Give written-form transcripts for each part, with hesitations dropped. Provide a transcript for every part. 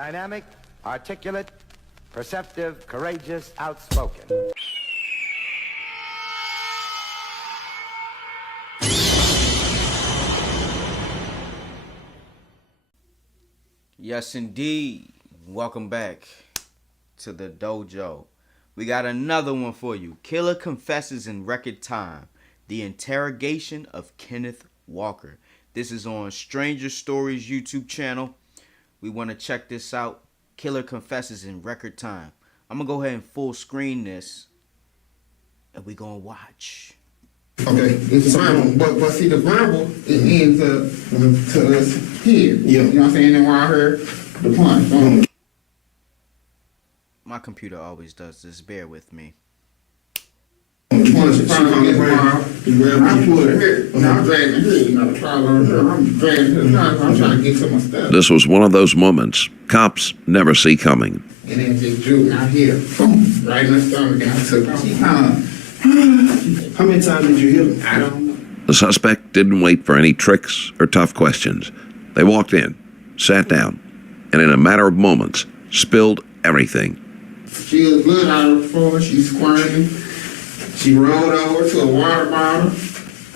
Dynamic, articulate, perceptive, courageous, outspoken. Yes, indeed. Welcome back to the dojo. We got another one for you. Killer confesses in record time. The interrogation of Kenneth Walker. This is on Stranger Stories YouTube channel. We want to check this out. Killer confesses in record time. I'm going to go ahead and full screen this. And we're going to watch. Okay, it's verbal, but see the verbal, it ends up to us here. Yeah. You know what I'm saying? And where I heard the punch. My computer always does this. Bear with me. The punch is finally I pulled it here. Now I'm dragging it here. You know, the trial over here. I'm dragging it to the top. I'm trying to get to my stuff. This was one of those moments cops never see coming. And then just drew out here. Boom. Right in the stomach. And I took it. She kind of... How many times did you hit him? I don't know. The suspect didn't wait for any tricks or tough questions. They walked in, sat down, and in a matter of moments, spilled everything. She was blood out of the floor. She's squirming. She rolled over to a water bottle,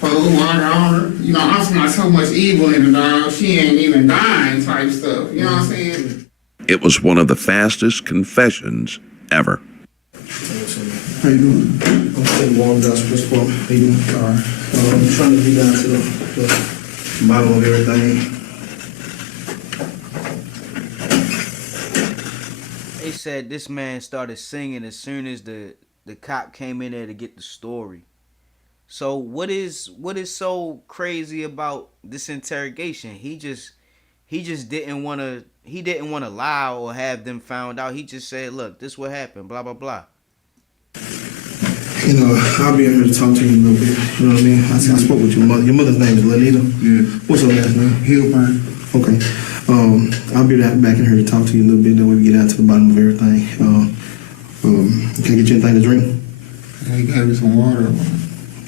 poured water on her. You know, I'm seeing so much evil in the dog. She ain't even dying type stuff. You know what I'm saying? It was one of the fastest confessions ever. How you doing? I'm sitting warmed up for sport. How you doing? All right. I'm trying to get down to the bottom of everything. They said this man started singing as soon as the cop came in there to get the story. So what is so crazy about this interrogation? He just didn't want to lie or have them found out. He just said, "Look, this what happened, blah blah blah." You know, I'll be in here to talk to you a little bit. You know what I mean? I spoke with your mother. Your mother's name is Lenita. Yeah. What's her last name? Hillburn. Okay. I'll be back in here to talk to you a little bit. That way we get down to the bottom of everything. Can I get you anything to drink? You gotta get some water.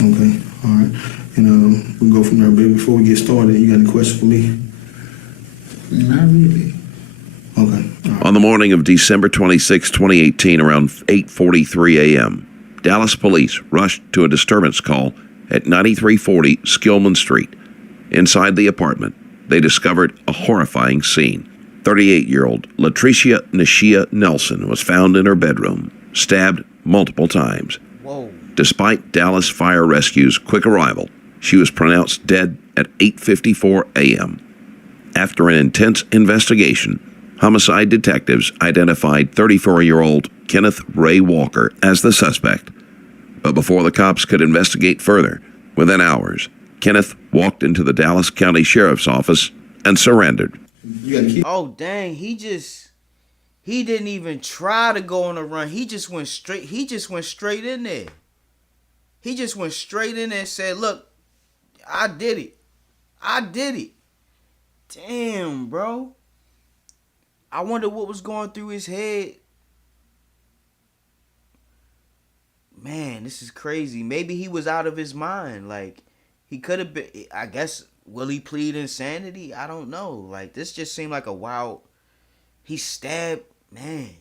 Okay. All right. And we'll go from there. But before we get started, you got any questions for me? Not really. Okay. All right. On the morning of December 26, 2018, around 8:43 a.m., Dallas police rushed to a disturbance call at 9340 Skillman Street. Inside the apartment, they discovered a horrifying scene. 38-year-old Latricia Nashia Nelson was found in her bedroom, stabbed multiple times. Whoa. Despite Dallas Fire Rescue's quick arrival, she was pronounced dead at 8:54 a.m. After an intense investigation, homicide detectives identified 34-year-old Kenneth Ray Walker as the suspect. But before the cops could investigate further, within hours, Kenneth walked into the Dallas County Sheriff's Office and surrendered. Oh dang, he didn't even try to go on a run. He just went straight in there. He just went straight in there and said, "Look, I did it. Damn, bro. I wonder what was going through his head. Man, this is crazy. Maybe he was out of his mind. Like, he could have been, I guess, will he plead insanity? I don't know. Like, this just seemed like a wild, he stabbed the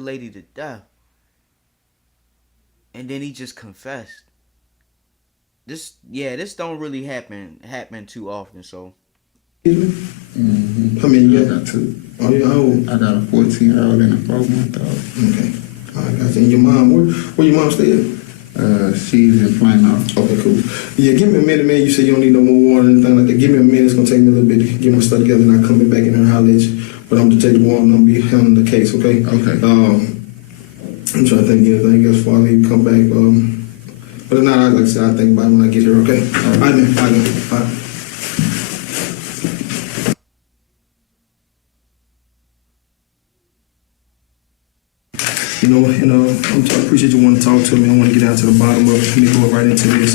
lady to death. And then he just confessed. This don't really happen too often, so. Mm-hmm. How many you got two. Oh, you're old? I got a 14-year-old and a 4-month-old. Okay. All right, guys. And your mom, where your mom stay at? She's in Plano. Okay, cool. Yeah, give me a minute, man. You said you don't need no more water or anything like that. Give me a minute. It's going to take me a little bit to get my stuff together, and I'll come back in here and holler at you. But I'm Detective Warren, and I'm be handling the case, okay? Okay. I'm trying to think of anything else before I leave and come back. But if not, like I said, I'll think about it when I get here, okay? All right, man. All right. I appreciate you wanting to talk to me. I want to get down to the bottom of it. Let me go right into this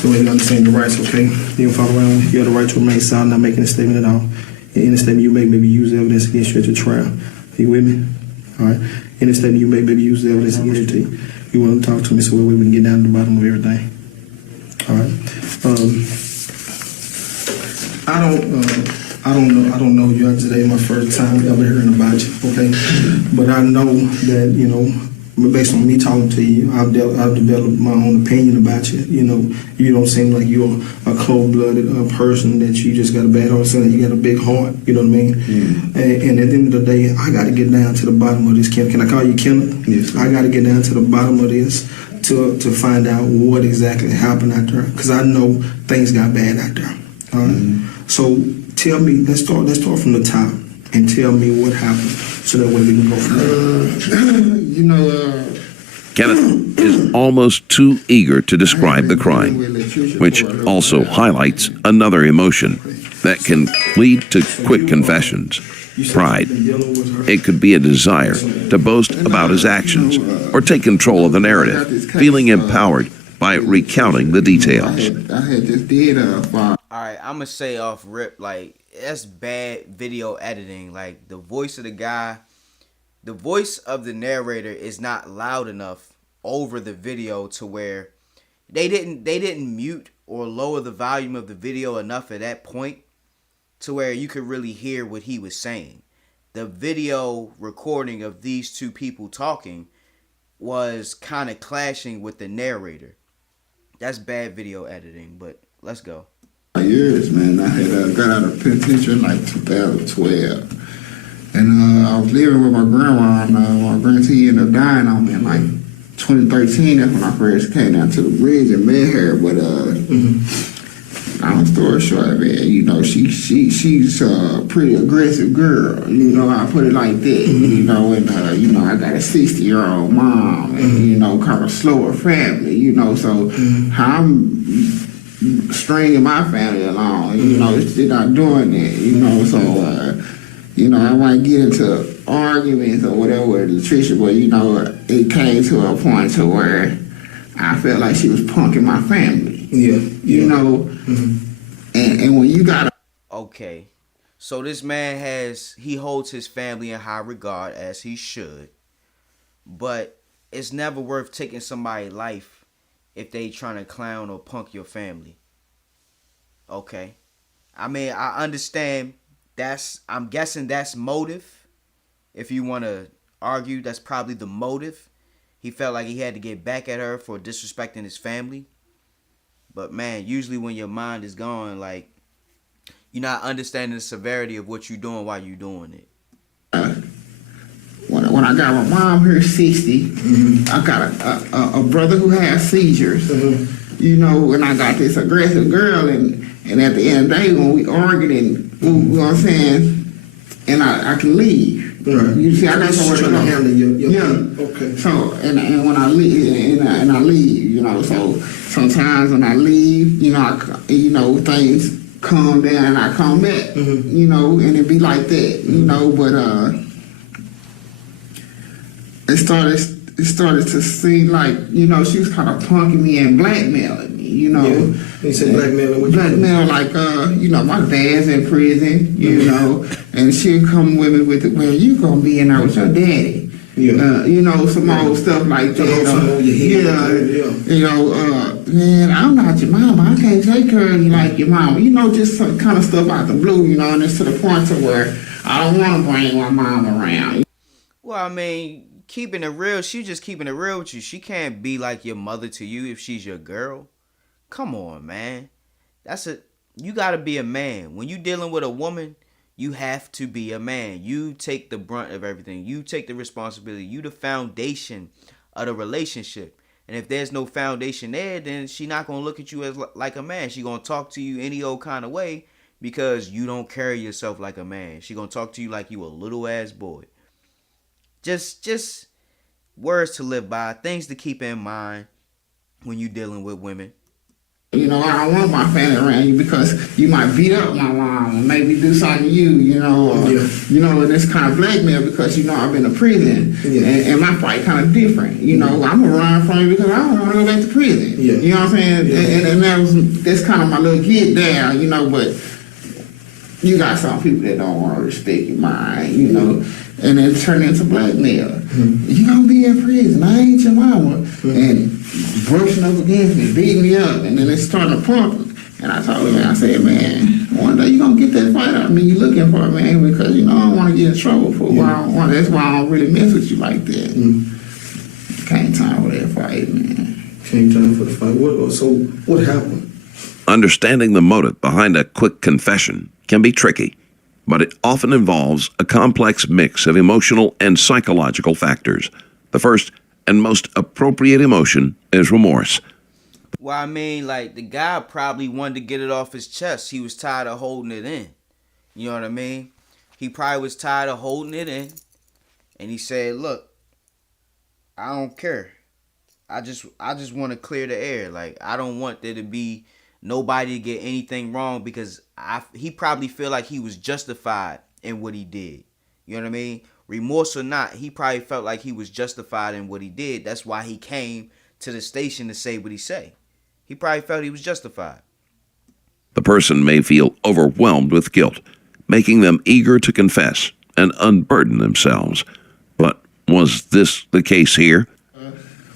so you understand your rights, okay? You can follow around. You have the right to remain silent, not making a statement at all. Any statement you make may be used as evidence against you at your trial. Are you with me? All right. Any statement you make may be used as evidence against you. You want to talk to me so we can get down to the bottom of everything. All right. I I don't know you. Today my first time ever hearing about you, okay? But I know that, you know, based on me talking to you, I've developed my own opinion about you. You know, you don't seem like you're a cold-blooded person, that you just got a bad heart, saying you got a big heart, you know what I mean? And at the end of the day, I got to get down to the bottom of this. Can I call you Kenneth? Yes. I got to get down to the bottom of this to find out what exactly happened out there, because I know things got bad out there. All right? So tell me, let's start from the top and tell me what happened, so that way we can go from there. You know, Kenneth is almost too eager to describe the crime, which also highlights another emotion that can lead to quick confessions. Pride. It could be a desire to boast about his actions or take control of the narrative, feeling empowered by recounting the details. I had just did All right, I'm gonna say off rip, like, that's bad video editing. Like, the voice of the guy, the voice of the narrator is not loud enough over the video to where they didn't mute or lower the volume of the video enough at that point to where you could really hear what he was saying. The video recording of these two people talking was kind of clashing with the narrator. That's bad video editing, but let's go. years, man. I had got out of penitentiary in like 2012. And I was living with my grandma, and my grandtie ended up dying on me in like 2013. That's when I first came down to the bridge and met her. But long story short, man, you know, she's a pretty aggressive girl. You know, I put it like that. You know, and you know, I got a 60-year-old mom, and you know, kind of slower family. You know, so how I'm stringing my family along, you know, they're not doing that. You know, so you know, I might get into arguments or whatever with Latricia, but you know, it came to a point to where I felt like she was punking my family. Yeah. You know, and when you got Okay, so this man he holds his family in high regard, as he should, but it's never worth taking somebody's life if they trying to clown or punk your family. Okay, I mean, I understand. I'm guessing that's motive. If you want to argue, that's probably the motive. He felt like he had to get back at her for disrespecting his family. But man, usually when your mind is gone, like, you're not understanding the severity of what you're doing while you're doing it. when I got my mom here 60, I got a brother who has seizures. You know, and I got this aggressive girl, and at the end of the day, when we argued, and you know what I'm saying, and I can leave. Right. You see, I got somewhere to go. Okay. So, and when I leave, and I leave, you know, so sometimes when I leave, you know, things calm down and I come back, you know, and it be like that, you know, but it started to seem like, you know, she was kind of punking me and blackmailing me, you know. Yeah. You said blackmailing? What you blackmail, like, you know, my dad's in prison, you know, and she'd come with me with it, well, you gonna be in there with your daddy. Yeah. You know, some old stuff like that. You know, man, I'm not your mama. I can't take care of you like your mama. You know, just some kind of stuff out the blue, you know, and it's to the point to where I don't want to bring my mom around. Well, I mean, keeping it real, she's just keeping it real with you. She can't be like your mother to you if she's your girl. Come on, man. You gotta be a man. When you dealing with a woman, you have to be a man. You take the brunt of everything. You take the responsibility. You the foundation of the relationship. And if there's no foundation there, then she not gonna look at you as like a man. She gonna talk to you any old kind of way because you don't carry yourself like a man. She gonna talk to you like you a little ass boy. Just words to live by, things to keep in mind when you dealing with women. You know, I don't want my family around you because you might beat up my mom or maybe do something to you, you know. You know, and it's kind of blackmail because, you know, I've been to prison and my fight kind of different. You know, I'm going to run from you because I don't want to go back to prison. You know what I'm saying? And that's kind of my little get down, you know, but you got some people that don't want to respect your mind, you know, and it turned into blackmail. You gonna be in prison, I ain't your mama. And brushing up against me, beating me up, and then it started to pump. And I told him, I said, man, one day you gonna get that fight out of me. You looking for it, man, because you know I don't want to get in trouble for what I don't want. That's why I don't really mess with you like that. Can't time for that fight, man. Came time for the fight. What happened? Understanding the motive behind a quick confession can be tricky, but it often involves a complex mix of emotional and psychological factors. The first and most appropriate emotion is remorse. Well, I mean, like, the guy probably wanted to get it off his chest. He was tired of holding it in. You know what I mean? He probably was tired of holding it in. And he said, look, I don't care. I just want to clear the air. Like, I don't want there to be nobody to get anything wrong, because he probably feel like he was justified in what he did. You know what I mean? Remorse or not, he probably felt like he was justified in what he did. That's why he came to the station to say what he say. He probably felt he was justified. The person may feel overwhelmed with guilt, making them eager to confess and unburden themselves. But was this the case here?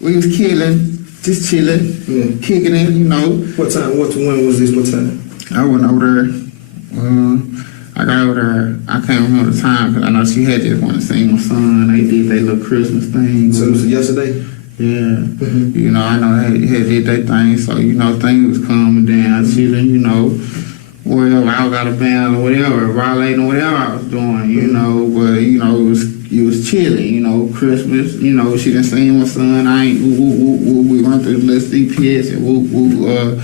We was killing, just chilling, kicking it, you know. What time? When was this? What time? I went over there. I got over there. I can't remember the time because I know she had just wanted to see my son. They did their little Christmas thing. So it was yesterday? Yeah. You know, I know they had did their thing. So, you know, things was calming down, chilling, you know. Whatever, I got a band or whatever, violating whatever I was doing, you know. But, you know, it was chilling, you know, Christmas, you know, she done seen my son. I ain't, we went to the little CPS and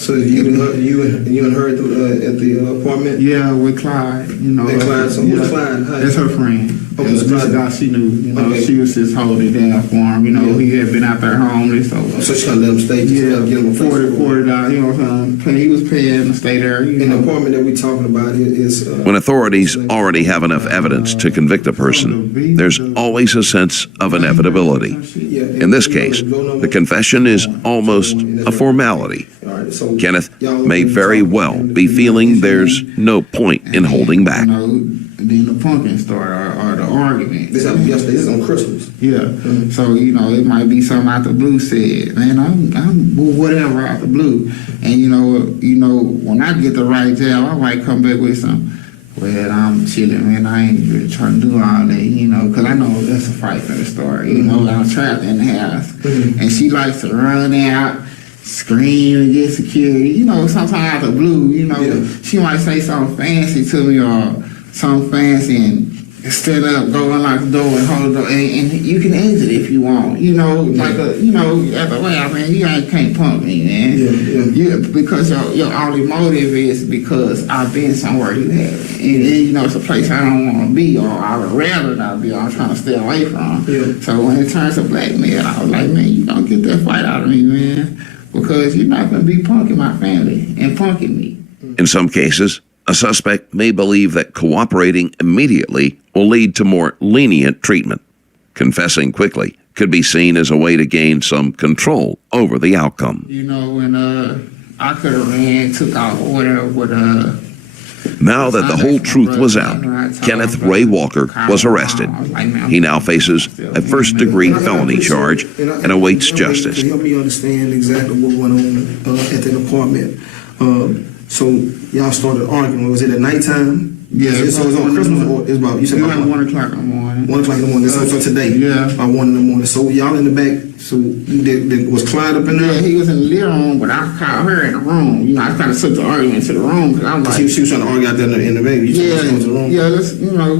So you and her at the apartment? Yeah, with Clyde, you know. And Clyde, so who's Clyde? That's her friend. Okay, so This Clyde. guy she knew, you know, Okay. she was just holding it down for him, you know. He had been out there homeless, so. So she kind of let him stay? Yeah, Get him a place to go. $40, you know what I'm saying? He was paying to stay there, you And know. the apartment that we're talking about is... When authorities already have enough evidence to convict a person, there's always a sense of inevitability. In this case, the confession is almost a formality. Kenneth may very well be feeling there's no point in holding back. You know, then the pumpkin started, or the argument. This happened yesterday. This is on Christmas. Yeah. So, you know, it might be something out the blue said, man, I'm whatever out the blue. And, you know, when I get the right job, I might come back with some, well, I'm chilling, man. I ain't really trying to do all that, you know, because I know that's a fight for the story. You know, I'm trapped in the house. And she likes to run out, scream and get security. You know, sometimes out the blue, you know, she might say something fancy to me or something fancy and stand up, go unlock the door and hold the door, and you can exit if you want. You know, like you know, at the way, I mean, you can't pump me, man. Yeah, because your only motive is because I've been somewhere you haven't, and you know, it's a place I don't want to be, or I would rather not be, or I'm trying to stay away from. So when it turns to blackmail, I was like, man, you don't get that fight out of me, man, because you're not gonna be punking my family and punking me. In some cases, a suspect may believe that cooperating immediately will lead to more lenient treatment. Confessing quickly could be seen as a way to gain some control over the outcome. You know, when I could have ran, took off or whatever, but Now that the whole truth was out, Kenneth Ray Walker was arrested. He now faces a first-degree felony charge and awaits justice. Help me understand exactly what went on at that apartment. So y'all started arguing. Was it at nighttime? Yeah, So it's on Christmas, or it's about, you said about 1 o'clock in the morning. 1 o'clock in the morning. So today, Yeah. about 1 in the morning. So y'all in the back. So was Clyde up in Yeah, there? he was in the living room, but I caught her in the room. You know, I kind of took the argument to the room because I'm like, She was trying to argue out there in the back. You yeah, to the room. yeah, let's, you know,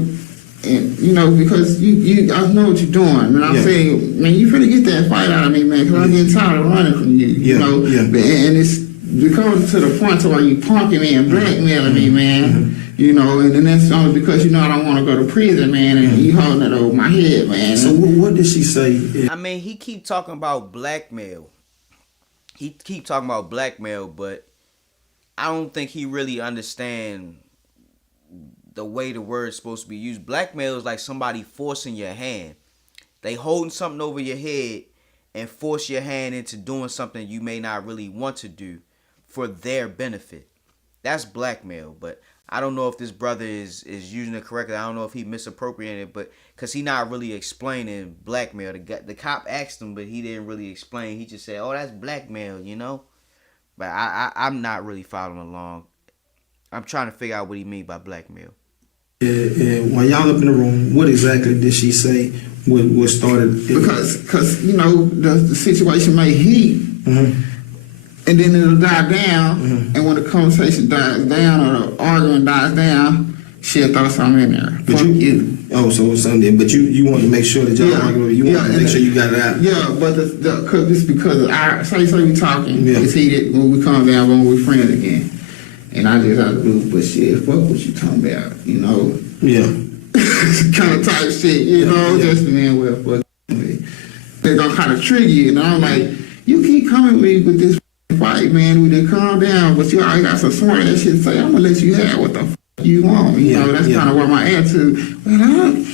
and you know, because you, I know what you're doing. And I'm saying, man, you finna get that fight out of me, man, because I'm getting tired of running from you. You know, and it's because to the point to where you punking me and blackmailing me, man. You know, and then that's only because you know I don't want to go to prison, man, and you holding it over my head, man. So what did she say? I mean, he keep talking about blackmail. He keep talking about blackmail, but I don't think he really understand the way the word's supposed to be used. Blackmail is like somebody forcing your hand. They holding something over your head and force your hand into doing something you may not really want to do for their benefit. That's blackmail, but I don't know if this brother is using it correctly. I don't know if he misappropriated it, but because he not really explaining blackmail. The cop asked him, but he didn't really explain. He just said, oh, that's blackmail, you know? But I'm not really following along. I'm trying to figure out what he mean by blackmail. And while y'all up in the room, what exactly did she say? What started? Because you know the situation may heat, Mm-hmm. and then it'll die down. And when the conversation dies down or the argument dies down, she'll throw something in there. But Fuck you, oh, so it's something. But you want to make sure that y'all Yeah. arguing. You want to make sure you got it out. Yeah, but cause it's because I say we talking. Yeah. It's heated. When we come down, when we friends again, and I just have to do. But shit, fuck what you talking about, you know. Yeah. Kind of type shit, you know. Yeah. Just man, well, fuck me. They're gonna kind of trigger you, and I'm like, you keep coming with me with this fight, man. We did calm down, but you already got some smart ass shit to say. I'm gonna let you have what the fuck you want. You know, that's kind of what my attitude. Well,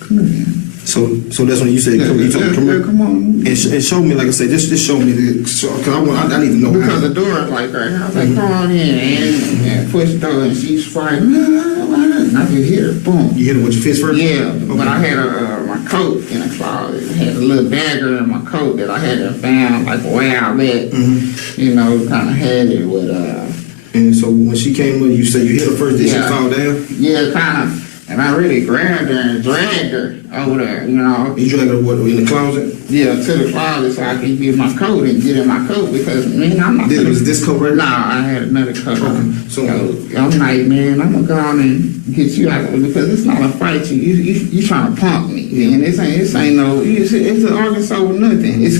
come here. So that's when you said, you told me, come here. Come on. And show me, like I said, just show me because I need to know. Because the door is like right. I was like, come on in, and push the door, and she's fighting. And I could hear it, boom. You hit her with your fist first? Yeah, but I had my coat in the closet. I had a little dagger in my coat that I had found like a way outlet. You know, kind of had it with And so when she came with you, said you hit her first, did she fall down? Yeah, kind of. And I really grabbed her and dragged her over there, you know. You dragged her what, in the closet? Yeah, to the closet so I could get my coat and get in my coat because, man, I'm not... Was this coat right? Nah, I had another coat on. So I'm like, man, I'm gonna go on and get you out of it because it's not a fight. You trying to punk me, man. This ain't no. It's an Arkansas with nothing. It's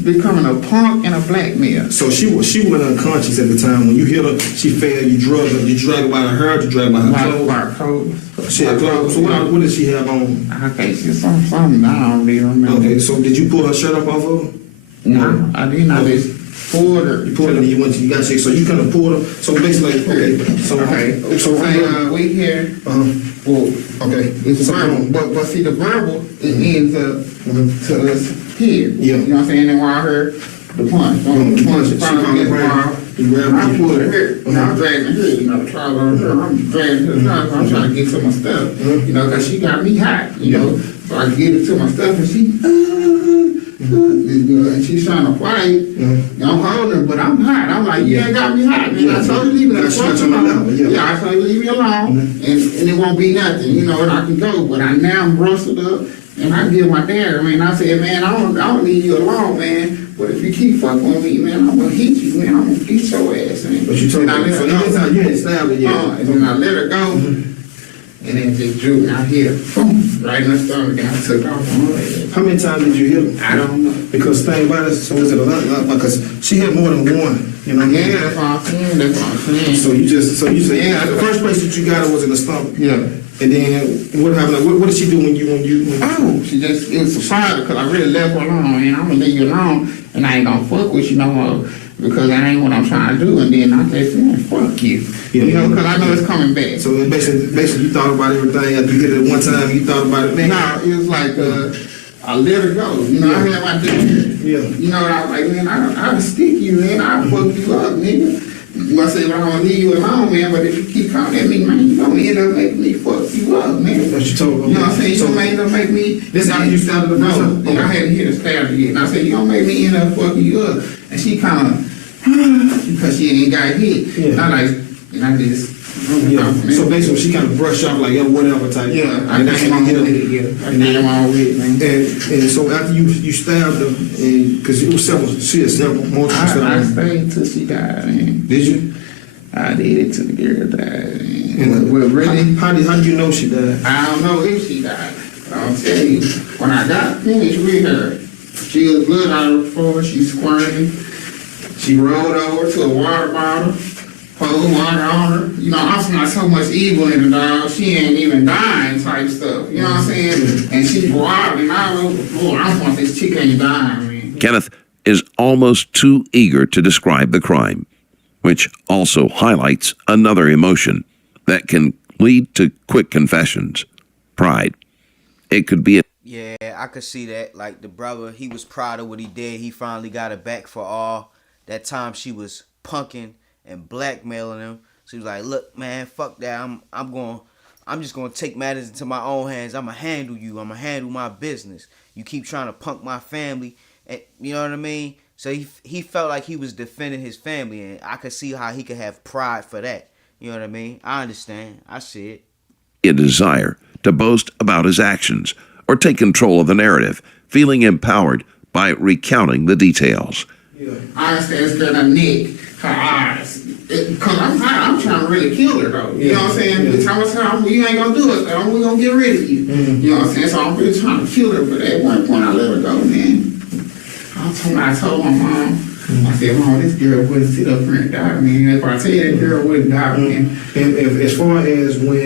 becoming a punk and a blackmail. So she went unconscious at the time when you hit her. She fell. You drugged her. You dragged her by her hair. You dragged her by her clothes. She had clothes. So what did she have on? I think she's something. I don't really remember. Okay, so did you pull her shirt up off of her? No, I didn't. I just pulled her. You pulled her. You went. You got sick. So you kind of pulled her. So basically, okay. So we here. Well, okay. It's a verbal, but see the verbal it ends up to us here. Yeah. You know what I'm saying? And while I heard the punch, the punch, she finally gets wild. I pulled her here. I'm dragging her here. You know, the trouser on her. I'm dragging to the top. I'm trying to get to my stuff. You know, because she got me hot. You know, so I get it to my stuff, and she. And she's trying to fight. I'm holding her, but I'm hot. I'm like, you ain't got me hot, man. I told you leave me alone. Yeah, I told you leave me alone, and it won't be nothing, you know, and I can go. But I now I'm rustled up, and I give my dagger, man. I said, man, I don't leave you alone, man. But if you keep fucking with me, man, I'm gonna hit you, man. I'm gonna beat your ass, man. But you told me, so you ain't stabbed her yet. And then I let her go. And then just drew out here, boom, right in the stomach, and I took off on her head. How many times did you hit her? I don't know. Because the thing about it, so was it a lot, because she had more than one, you know what I mean? Yeah, that's what I'm saying, that's what I'm saying. So you said, yeah, the first place that you got her was in the stomach. Yeah. And then, what happened, what did she do when you Oh, she just, it was a fire, because I really left her alone, and I'm gonna leave you alone, and I ain't gonna fuck with you no more, because that ain't what I'm trying to do, and then I just, man, fuck you. Yeah, you know, because I know it's coming back. So basically you thought about everything, after you hit it one time, you thought about it, man. No, it was like, I let her go. You know, I had my dude. Yeah. You know, I was like, man, I'll stick you, man. I'll fuck you up, nigga. I said, well, I'm gonna leave you alone, man, but if you keep coming at me, man, you gonna end up making me fuck you up, man. What you told her? You know what I'm saying? You gonna end up making me... This how you started the first time? No, I had to hit her stab again. And I said, you gonna make me end up fucking you up. And she kind of... because she ain't got hit. Yeah. And I like... And I just... Yeah. So basically she kind of brushed off like, whatever type. Yeah, I and that's came when on you with hit it, her. yeah. I came on with it, man. And so after you stabbed her, because it was she had several, multiple I stabs. stayed till she died, man. Did you? I did it till the girl died, man. And Well, really, how did you know she died? I don't know if she died. But I'll tell you, when I got finished with her, she was blood out of her floor, she squirming. She rolled over to a water bottle, poured water on her. You know, I'm not so much evil in the dog, she ain't even dying type stuff. You know what I'm saying? And she wobbling all over the floor. I thought this chick ain't dying, man. Kenneth is almost too eager to describe the crime, which also highlights another emotion that can lead to quick confessions: pride. It could be Yeah, I could see that. Like, the brother, he was proud of what he did. He finally got her back for all that time she was punking and blackmailing him. So he was like, look, man, fuck that. I'm just gonna take matters into my own hands. I'ma handle you. I'ma handle my business. You keep trying to punk my family, and you know what I mean? So he felt like he was defending his family, and I could see how he could have pride for that. You know what I mean? I understand. I see it. A desire to boast about his actions or take control of the narrative, feeling empowered by recounting the details. I understand this girl done nick her eyes. Because I'm trying to really kill her, though. You know what I'm saying? Bitch, how much time you ain't gonna do it, though. We gonna get rid of you. You know what I'm saying? So I'm really trying to kill her, but at one point I let her go, man. I told my mom, I said, Mom, this girl wouldn't sit up here and die, man. If I tell you that girl wouldn't die, man. And as far as when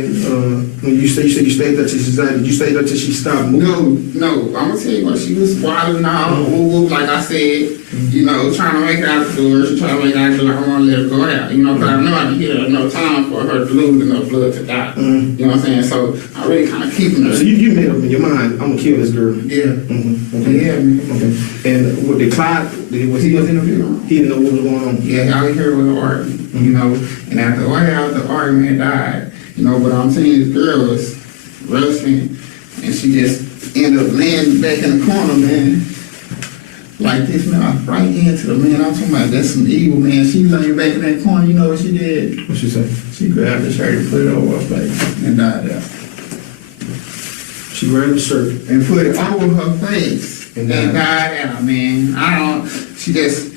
you said you stayed there till she died, did you stay there till she stopped moving? No, I'm gonna tell you what, she was wilding out, like I said, you know, trying to make it out the door. She trying to make it out the door, I want to let her go out, you know, because I know I didn't give her no time for her to lose enough blood to die. You know what I'm saying? So I really kind of keeping her. So you made up in your mind, I'm gonna kill this girl. Yeah. Okay. Yeah, man. Okay. And with the Clyde, was he in the video? He didn't know what was going on. Yeah, all he heard was an argument, you know, and after a while, the argument died, you know, but I'm saying this girl was rushing, and she just ended up laying back in the corner, man, like this, man, right into the man. I'm talking about that's some evil, man. She laying back in that corner, you know what she did? What she say? She grabbed the shirt and put it over her face and died there. She grabbed the shirt And put it over her face and died out, man. She just,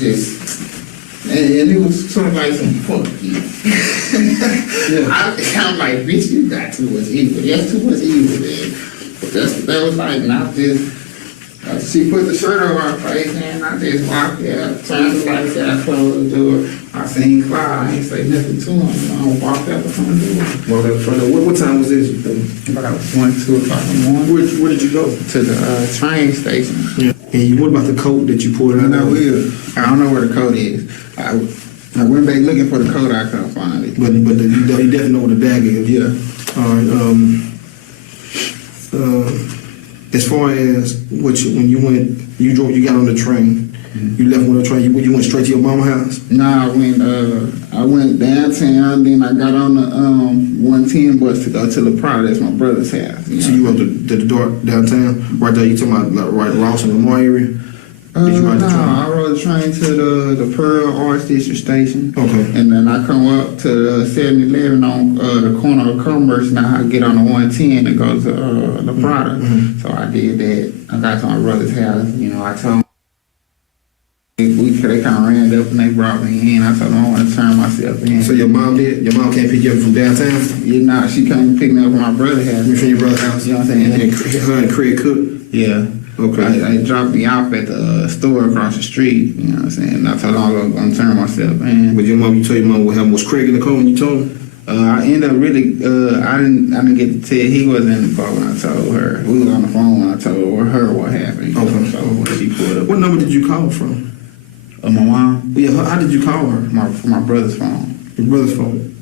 and it was sort of like some fuck you. I'm like, bitch, you got too much evil. That's too much evil, man. But that was like, not just, she put the shirt over her face, and I just walked out, turned the lights out, closed the door. I seen Clyde, I ain't say nothing to him. I walked out the front door. Well, the front door. What time was this? About 1, 2 o'clock in the morning. Where did you go? To the train station. Yeah. And what about the coat that you pulled out? I don't know where the code is. I went back looking for the code, I couldn't find it. But you definitely know what the dagger is. Yeah. All right. As far as when you got on the train, you left on the train. You went straight to your mama's house. Nah, I went downtown. Then I got on the 110 bus to go to the Prado. That's my brother's house. So you went to the door downtown, right there. You talking about like, right Ross and Lamar area? Did you ride the train? I rode the train to the Pearl Arts District Station. Okay. And then I come up to the 7-Eleven on the corner of Commerce. Now I get on the 110 and go to the Prado. So I did that. I got to my brother's house. You know, I told him. They kind of ran up and they brought me in. I told them I want to turn myself in. So your mom did? Your mom can't pick you up from downtown? Yeah, nah, she came pick me up from my brother's house. From your brother's house? You know what I'm saying? And her and Craig Cook? Yeah. Okay. They dropped me off at the store across the street. You know what I'm saying? And I told them I was going to turn myself in. But your mom, you told your mom what happened? Was Craig in the car when you told him? I ended up really, I didn't get to tell, he wasn't in the car when I told her. We was on the phone when I told her what happened. Okay. So when she pulled up. What number did you call from? My mom? Yeah, how did you call her? From my brother's phone. Your brother's phone.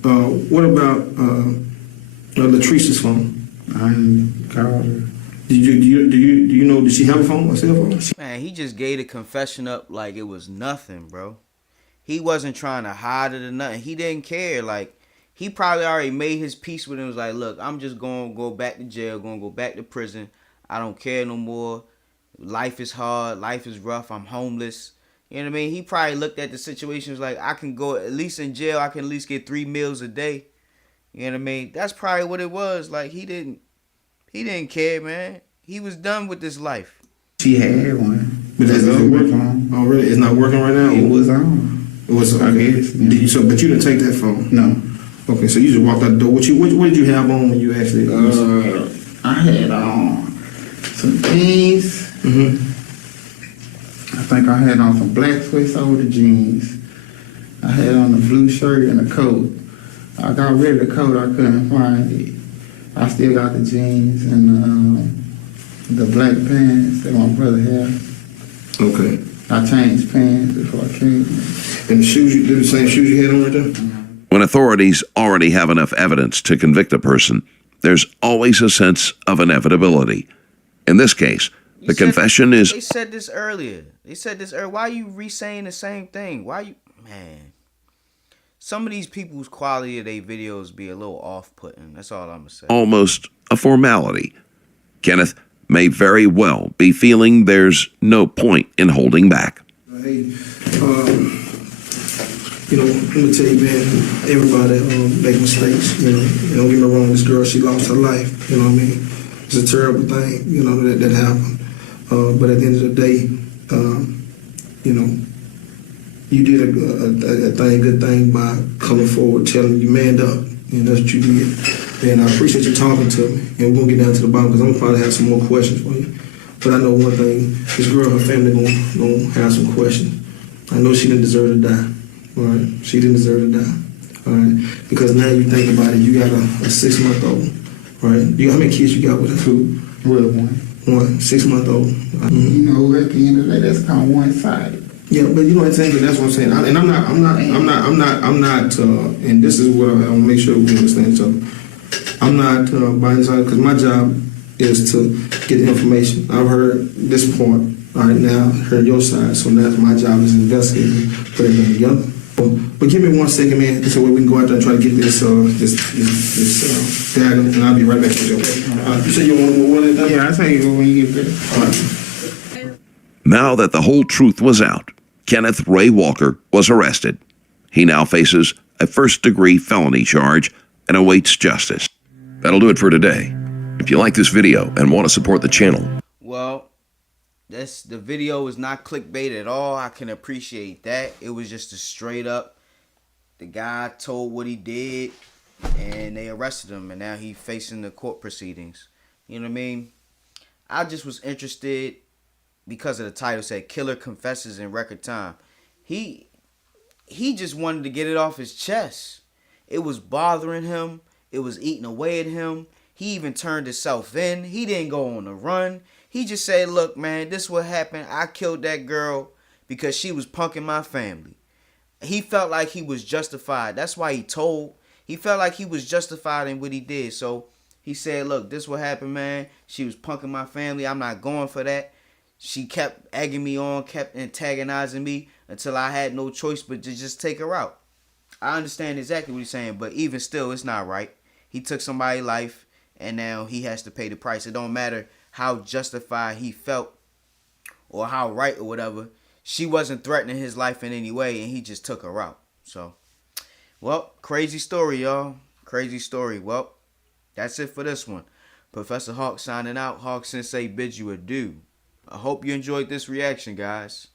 What about Latrice's phone? I didn't call her. Do you know, did she have a phone, a cell phone? Man, he just gave the confession up like it was nothing, bro. He wasn't trying to hide it or nothing. He didn't care. Like, he probably already made his peace with him. He was like, look, I'm just going to go back to jail, going to go back to prison. I don't care no more. Life is hard. Life is rough. I'm homeless. You know what I mean? He probably looked at the situations like, I can go at least in jail. I can at least get 3 meals a day. You know what I mean? That's probably what it was. Like, he didn't care, man. He was done with this life. She had one. But that's not working. Oh, really? It's not working right now? It was on. It was on. I guess. Yeah. But you didn't take that phone? No. Okay, so you just walked out the door. What did you have on when you actually? I had on some jeans. I think I had on some black sweats over the jeans. I had on a blue shirt and a coat. I got rid of the coat. I couldn't find it. I still got the jeans and the black pants that my brother had. Okay. I changed pants before I came. And the shoes, you did the same shoes you had on right there? When authorities already have enough evidence to convict a person, there's always a sense of inevitability. In this case, the confession is... They said this earlier. Why are you re-saying the same thing? Man. Some of these people's quality of their videos be a little off-putting. That's all I'm going to say. Almost a formality. Kenneth may very well be feeling there's no point in holding back. Hey, You know, let me tell you, man, everybody make mistakes, you know. And don't get me wrong, this girl, she lost her life, you know what I mean? It's a terrible thing, you know, that happened. But at the end of the day, you know, you did a good thing by coming forward, telling me you manned up, and that's what you did. And I appreciate you talking to me. And we're gonna get down to the bottom because I'm gonna probably have some more questions for you. But I know one thing: this girl, her family, gonna have some questions. I know she didn't deserve to die. All right, she didn't deserve to die. All right, because now you think about it, you got a 6-month-old. Right? How many kids you got with her? 2, well, 1. 1, 6-month-old. You know, at the end of the day, that's kind of one-sided. Yeah, but you know what I'm saying? That's what I'm saying. And I'm not. And this is what I want to make sure we understand each other. I'm not buying this out because my job is to get the information. I've heard this part. All right, now heard your side. So now my job is investigating, put everything together. But give me 1 second, man, so we can go out there and try to get this data, and I'll be right back with you. You say you want more than that? Yeah, I'll tell you when you get there. All right. Now that the whole truth was out, Kenneth Ray Walker was arrested. He now faces a first-degree felony charge and awaits justice. That'll do it for today. If you like this video and want to support the channel, Well, the video is not clickbait at all. I can appreciate that. It was just a straight up, the guy told what he did and they arrested him, and now he's facing the court proceedings. You know what I mean? I just was interested because of the title said Killer Confesses in Record Time. He just wanted to get it off his chest. It was bothering him. It was eating away at him. He even turned himself in. He didn't go on the run. He just said, look, man, this is what happened. I killed that girl because she was punking my family. He felt like he was justified. That's why he told. He felt like he was justified in what he did. So he said, look, this is what happened, man. She was punking my family. I'm not going for that. She kept egging me on, kept antagonizing me until I had no choice but to just take her out. I understand exactly what he's saying, but even still, it's not right. He took somebody's life, and now he has to pay the price. It don't matter how justified he felt or how right or whatever. She wasn't threatening his life in any way, and he just took her out. So, well, crazy story, y'all. Crazy story. Well, that's it for this one. Professor Hawk signing out. Hawk Sensei bids you adieu. I hope you enjoyed this reaction, guys.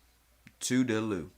Toodaloo.